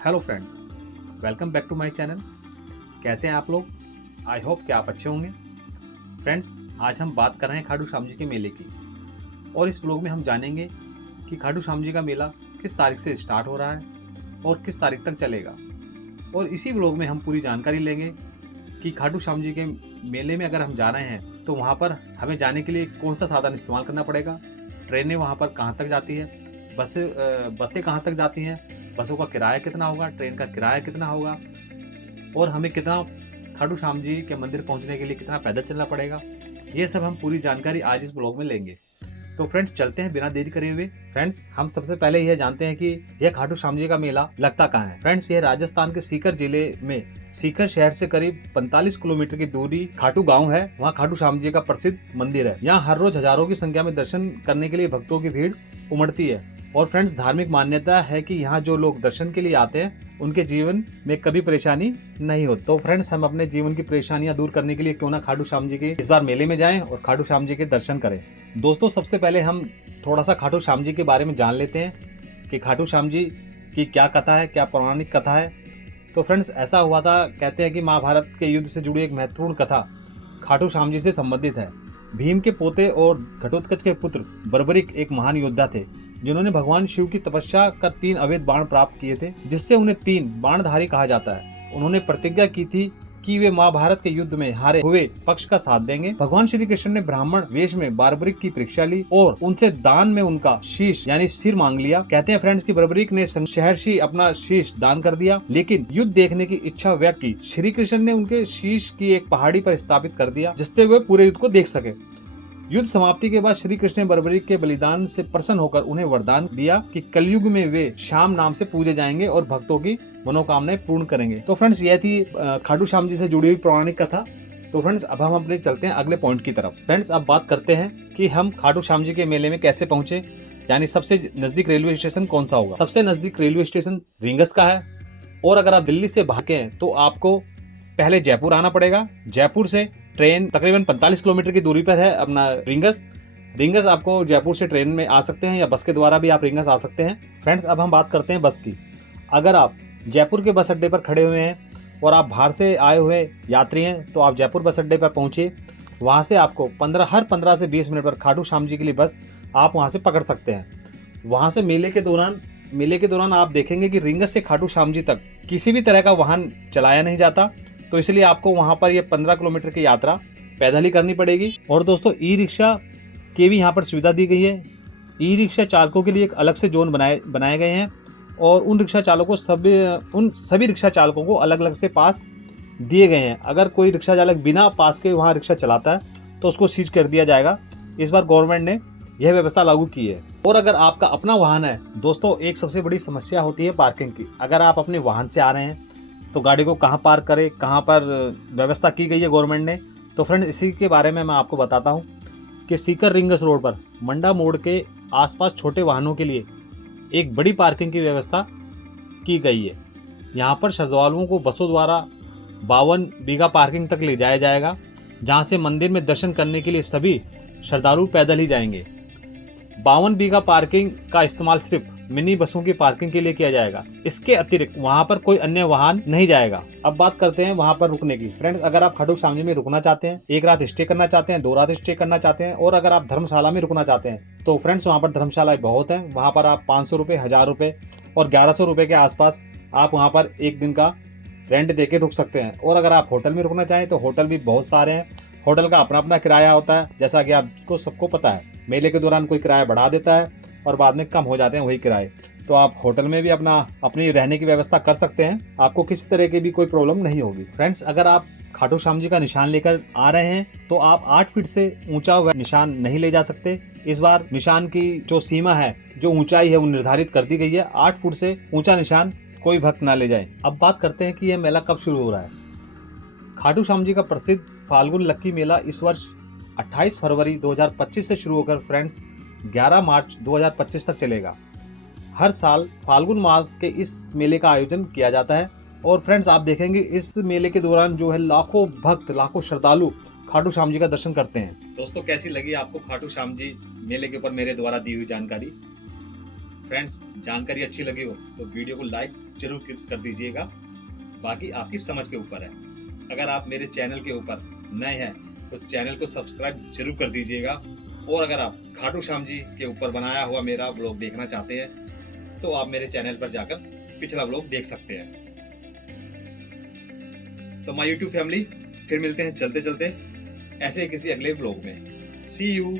Hello friends, welcome back to my channel. कैसे हैं आप लोग? आई होप कि आप अच्छे होंगे। फ्रेंड्स, आज हम बात कर रहे हैं खाटू श्याम जी के मेले की, और इस ब्लॉग में हम जानेंगे कि खाटू श्याम जी का मेला किस तारीख से स्टार्ट हो रहा है और किस तारीख तक चलेगा। और इसी ब्लॉग में हम पूरी जानकारी लेंगे कि खाटू श्याम जी के मेले में अगर हम जा रहे हैं तो वहाँ पर हमें जाने के लिए कौन सा साधन इस्तेमाल करना पड़ेगा, ट्रेनें वहाँ पर कहाँ तक जाती है, बसें कहाँ तक जाती हैं, बसों का किराया कितना होगा, ट्रेन का किराया कितना होगा, और हमें कितना खाटू श्याम जी के मंदिर पहुंचने के लिए कितना पैदल चलना पड़ेगा। ये सब हम पूरी जानकारी आज इस ब्लॉग में लेंगे। तो फ्रेंड्स, चलते हैं बिना देरी करे हुए। फ्रेंड्स, हम सबसे पहले यह जानते हैं कि यह खाटू श्याम जी का मेला लगता कहाँ है। फ्रेंड्स, यह राजस्थान के सीकर जिले में सीकर शहर से करीब 45 किलोमीटर की दूरी खाटू गांव है। वहाँ खाटू श्याम जी का प्रसिद्ध मंदिर है। यहाँ हर रोज हजारों की संख्या में दर्शन करने के लिए भक्तों की भीड़ उमड़ती है। और फ्रेंड्स, धार्मिक मान्यता है कि यहाँ जो लोग दर्शन के लिए आते हैं उनके जीवन में कभी परेशानी नहीं होती। तो फ्रेंड्स, हम अपने जीवन की परेशानियां दूर करने के लिए क्यों ना खाटू श्याम जी के इस बार मेले में जाएं और खाटू श्याम जी के दर्शन करें। दोस्तों, सबसे पहले हम थोड़ा सा खाटू श्याम जी के बारे में जान लेते हैं कि खाटू श्याम जी की क्या कथा है, क्या पौराणिक कथा है। तो फ्रेंड्स, ऐसा हुआ था, कहते हैं कि महाभारत के युद्ध से जुड़ी एक महत्वपूर्ण कथा खाटू श्याम जी से संबंधित है। भीम के पोते और घटोत्कच के पुत्र बर्बरिक एक महान योद्धा थे जिन्होंने भगवान शिव की तपस्या कर 3 अवैध बाण प्राप्त किए थे, जिससे उन्हें 3 बाणधारी कहा जाता है। उन्होंने प्रतिज्ञा की थी कि वे महाभारत के युद्ध में हारे हुए पक्ष का साथ देंगे। भगवान श्री कृष्ण ने ब्राह्मण वेश में बर्बरिक की परीक्षा ली और उनसे दान में उनका शीश यानी सिर मांग लिया। कहते हैं फ्रेंड्स कि बर्बरिक ने सहर्षि अपना शीश दान कर दिया, लेकिन युद्ध देखने की इच्छा व्यक्त की। श्री कृष्ण ने उनके शीश की एक पहाड़ी पर स्थापित कर दिया, जिससे वे पूरे युद्ध को देख सके। युद्ध समाप्ति के बाद श्री कृष्ण ने बर्बरिक के बलिदान से प्रसन्न होकर उन्हें वरदान दिया कि कलयुग में वे श्याम नाम से पूजे जाएंगे और भक्तों की मनोकामनाएं पूर्ण करेंगे। तो फ्रेंड्स, यह थी खाटू श्याम जी से जुड़ी हुई पौराणिक कथा। तो फ्रेंड्स, अब हम अपने चलते हैं अगले पॉइंट की तरफ। फ्रेंड्स, अब बात करते हैं कि हम खाटू श्याम जी के मेले में कैसे पहुंचे, यानी सबसे नजदीक रेलवे स्टेशन कौन सा होगा। सबसे नजदीक रेलवे स्टेशन रींगस का है, और अगर आप दिल्ली से भागे हैं तो आपको पहले जयपुर आना पड़ेगा। जयपुर से ट्रेन तकरीबन 45 किलोमीटर की दूरी पर है अपना रींगस आपको जयपुर से ट्रेन में आ सकते हैं या बस के द्वारा भी आप रींगस आ सकते हैं। फ्रेंड्स, अब हम बात करते हैं बस की। अगर आप जयपुर के बस अड्डे पर खड़े हुए हैं और आप बाहर से आए हुए यात्री हैं तो आप जयपुर बस अड्डे पर पहुंचे। वहां से आपको हर 15 से 20 मिनट पर खाटू श्याम जी के लिए बस आप वहां से पकड़ सकते हैं। वहां से मेले के दौरान आप देखेंगे कि रींगस से खाटू श्याम जी तक किसी भी तरह का वाहन चलाया नहीं जाता, तो इसलिए आपको वहां पर ये 15 किलोमीटर की यात्रा पैदल ही करनी पड़ेगी। और दोस्तों, ई रिक्शा की भी यहाँ पर सुविधा दी गई है। ई रिक्शा चालकों के लिए एक अलग से जोन बनाए गए हैं, और उन सभी रिक्शा चालकों को अलग अलग से पास दिए गए हैं। अगर कोई रिक्शा चालक बिना पास के वहाँ रिक्शा चलाता है तो उसको सीज कर दिया जाएगा। इस बार गवर्नमेंट ने यह व्यवस्था लागू की है। और अगर आपका अपना वाहन है, दोस्तों, एक सबसे बड़ी समस्या होती है पार्किंग की। अगर आप अपने वाहन से आ रहे हैं तो गाड़ी को कहाँ पार्क करें, कहाँ पर व्यवस्था की गई है गवर्नमेंट ने। तो फ्रेंड, इसी के बारे में मैं आपको बताता हूँ कि सीकर रींगस रोड पर मंडा मोड़ के आसपास छोटे वाहनों के लिए एक बड़ी पार्किंग की व्यवस्था की गई है। यहाँ पर श्रद्धालुओं को बसों द्वारा 52 बीघा पार्किंग तक ले जाया जाएगा, जहाँ से मंदिर में दर्शन करने के लिए सभी श्रद्धालु पैदल ही जाएंगे। 52 बीघा पार्किंग का इस्तेमाल सिर्फ मिनी बसों की पार्किंग के लिए किया जाएगा। इसके अतिरिक्त वहां पर कोई अन्य वाहन नहीं जाएगा। अब बात करते हैं वहां पर रुकने की। फ्रेंड्स, अगर आप खाटू श्याम जी में रुकना चाहते हैं, 1 रात स्टे करना चाहते हैं, 2 रात स्टे करना चाहते हैं, और अगर आप धर्मशाला में रुकना चाहते हैं तो फ्रेंड्स, वहां पर धर्मशालाएं बहुत है। वहां पर आप 500 रुपए, 1000 रुपए और 1100 रुपए के आसपास आप वहां पर एक दिन का रेंट दे के रुक सकते हैं। और अगर आप होटल में रुकना चाहें तो होटल भी बहुत सारे हैं। होटल का अपना अपना किराया होता है, जैसा कि आपको सबको पता है। मेले के दौरान कोई किराया बढ़ा देता है और बाद में कम हो जाते हैं वही किराए। तो आप होटल में भी अपनी रहने की व्यवस्था कर सकते हैं। आपको किसी तरह की भी कोई प्रॉब्लम नहीं होगी। फ्रेंड्स, अगर आप खाटू श्याम जी का निशान लेकर आ रहे हैं तो आप 8 फीट से ऊंचा निशान नहीं ले जा सकते। इस बार निशान की जो सीमा है, जो ऊंचाई है, वो निर्धारित कर दी गई है। 8 फुट से ऊंचा निशान कोई भक्त ना ले जाए। अब बात करते हैं कि यह मेला कब शुरू हो रहा है। खाटू श्याम जी का प्रसिद्ध फाल्गुन लक्की मेला इस वर्ष 28 फरवरी 2025 से शुरू होकर फ्रेंड्स 11 मार्च 2025 तक चलेगा। हर साल फाल्गुन मास के इस मेले का आयोजन किया जाता है। और फ्रेंड्स, आप देखेंगे इस मेले के दौरान जो है लाखों भक्त, लाखों श्रद्धालु खाटू श्याम जी का दर्शन करते हैं। दोस्तों, कैसी लगी आपको खाटू श्याम जी मेले के ऊपर मेरे द्वारा दी हुई जानकारी? फ्रेंड्स, जानकारी अच्छी लगी हो तो वीडियो को लाइक जरूर कर दीजिएगा, बाकी आपकी समझ के ऊपर है। अगर आप मेरे चैनल के ऊपर नए हैं तो चैनल को सब्सक्राइब जरूर कर दीजिएगा, और अगर आप खाटू श्याम जी के ऊपर बनाया हुआ मेरा ब्लॉग देखना चाहते हैं तो आप मेरे चैनल पर जाकर पिछला ब्लॉग देख सकते हैं। तो माय यूट्यूब फैमिली, फिर मिलते हैं चलते चलते ऐसे किसी अगले ब्लॉग में। सी यू।